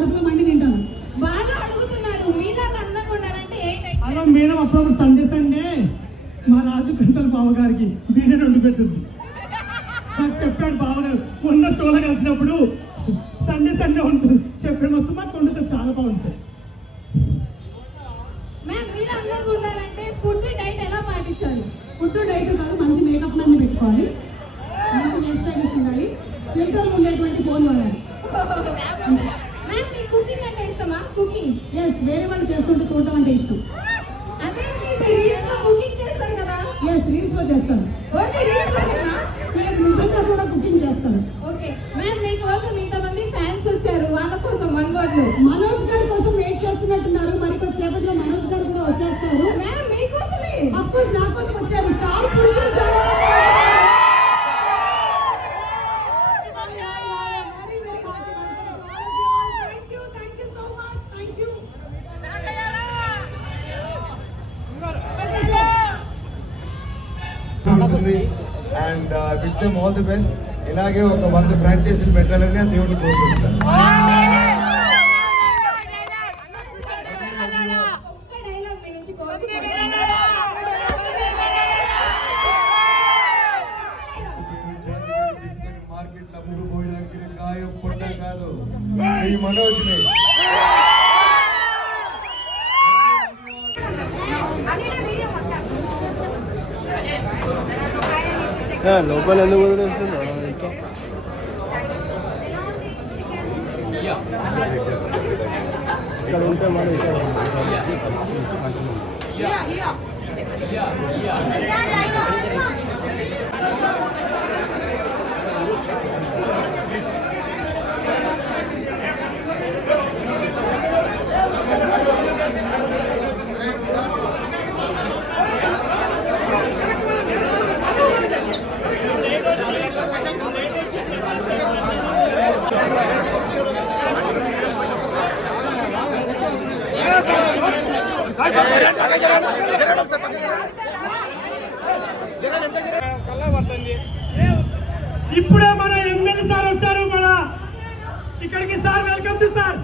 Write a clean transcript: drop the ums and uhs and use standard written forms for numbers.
కడుపులో మండి తింటాను. బాగా అడుగుతున్నారు మీలాగా అందంగా ఉండాలంటే ఏంటి? అలా మేడం అప్పుడప్పుడు సండే సండే మా రాజు కంటల బావగారికి బిర్యానీ వండి పెట్టింది. నాకు చెప్పాడు బావగారు మొన్న షోలో కలిసినప్పుడు సండే సండే ఉంటుంది చెప్పాడు. మా సుమారు వండుతుంది చాలా బాగుంటుంది. మ్యామ్ మీరు అందంగా ఉండాలంటే ఫుడ్ డైట్ ఎలా పాటించాలి? ఫుడ్ డైట్ కాదు, మంచి మేకప్ అన్ని పెట్టుకోవాలి, మంచి హెయిర్ స్టైలిష్ ఉండాలి, ఫిల్టర్ ఉండేటువంటి ఫోన్ వాడాలి. మ్యామ్ మీకు కుకింగ్ అంటే ఇష్టమా? కుకింగ్ ఎస్, వేరే వాళ్ళు చేస్తుంటే చూడటం అంటే ఇష్టం. అదేంటి రీల్స్ లో కుకింగ్ చేస్తారు కదా? ఎస్, రీల్స్ లో చేస్తాను. ఓకే రీల్స్ లోనా? నేను నిజంగా కూడా కుకింగ్ చేస్తాను. ఓకే మ్యామ్ మీకోసం ఇంతమంది ఫ్యాన్స్ వచ్చారు, వాళ్ళ కోసం వన్ వర్డ్ లో. మనోజ్ గారి కోసం వెయిట్ చేస్తున్నట్టున్నారు, మరి కొద్దిసేపట్లో మనోజ్ గారు కూడా వచ్చేస్తారు. మ్యామ్ మీకోసమే. ఆఫ్ కోర్స్ నా కోసం వచ్చారు. స్టార్ పురుషులు చాలా and wish them all the best. ఇలాగే ఒక 100 ఫ్రాంచైజీలు పెట్టాలని దేవుడిని కోరుకుంటున్నాను. ఒక్క డైలాగ్ మీ నుంచి కోరుకుంటున్నాను. మార్కెట్లో అమ్ముకుపోయడానికి కాయం పొట్ట కాదు, ఈ మనోజ్ని. లోపల ఎందుకు వదిలేస్తున్నావు? ఇక్కడ ఉంటే మనం ఇప్పుడే మన ఎమ్మెల్యే సార్ వచ్చారు. మన ఇక్కడికి సార్, వెల్కమ్ టు సార్.